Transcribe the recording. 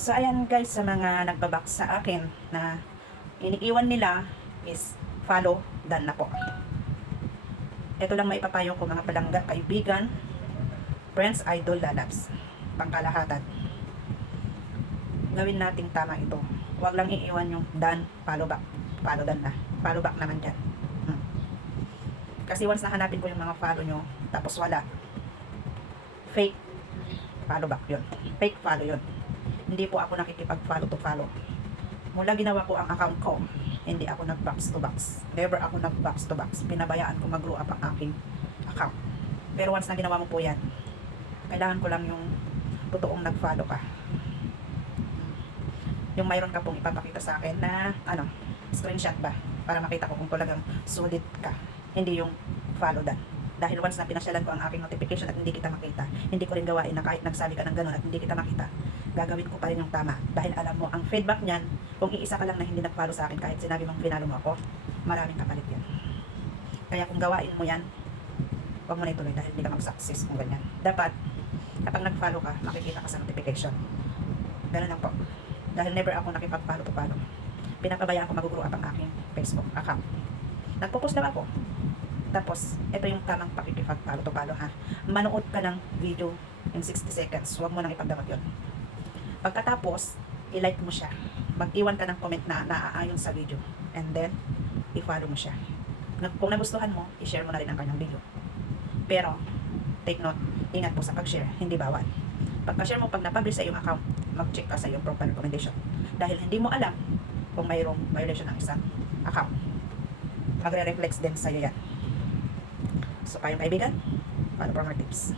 So ayan guys, sa mga nagbaback sa akin na iniiwan nila is follow done na po. Ito lang maipapayo ko mga palangga, kaibigan, friends, idol, lalabs, pangkalahatan. Gawin nating tama ito. Huwag lang iiwan yung done, follow back. Follow done na. Follow back naman dyan. Kasi once nahanapin ko yung mga follow nyo, tapos wala. Fake follow back yun. Fake follow yun. Hindi po ako nakikipag-follow to follow. Mula ginawa ko ang account ko, hindi ako nag-box to box. Never ako nag-box to box. Pinabayaan ko mag-grow up ang aking account. Pero once na ginawa mo po yan, kailangan ko lang yung totoong nag-follow ka. Yung mayroon ka pong ipapakita sa akin na, screenshot ba? Para makita ko kung talagang sulit ka. Hindi yung follow that. Dahil once na pinasyalan ko ang aking notification at hindi kita makita, hindi ko rin gawain na kahit nagsabi ka ng gano'n at hindi kita makita, gagawin ko pa rin yung tama. Dahil alam mo, ang feedback niyan, kung iisa ka lang na hindi nag-follow sa akin kahit sinabi mong pinalo mo ako, maraming kapalit yan. Kaya kung gawain mo yan, huwag mo na ituloy dahil hindi ka mag-success kung ganyan. Dapat, kapag nag-follow ka, makikita ka sa notification. Ganun lang po. Dahil never ako nakipag-follow to follow. Pinapabayaan ko mag-grow up ang aking Facebook account. Nagpo-post lang ako. Tapos, ito yung tamang pakikipag-follow to follow ha. Manood ka ng video in 60 seconds. Huwag mo nang ipagdamot yun. Pagkatapos, i-like mo siya. Mag-iwan ka ng comment na naaayon sa video. And then, i-follow mo siya. Kung nagustuhan mo, i-share mo na rin ang kanyang video. Pero, take note, ingat po sa pag-share, hindi bawal. Pagka-share mo, pag na-publish sa iyong account, mag-check ka sa iyong profile recommendation. Dahil hindi mo alam kung mayroong violation ng isang account. Magre-reflex din sa iyo yan. So, payong kaibigan, follow for more tips.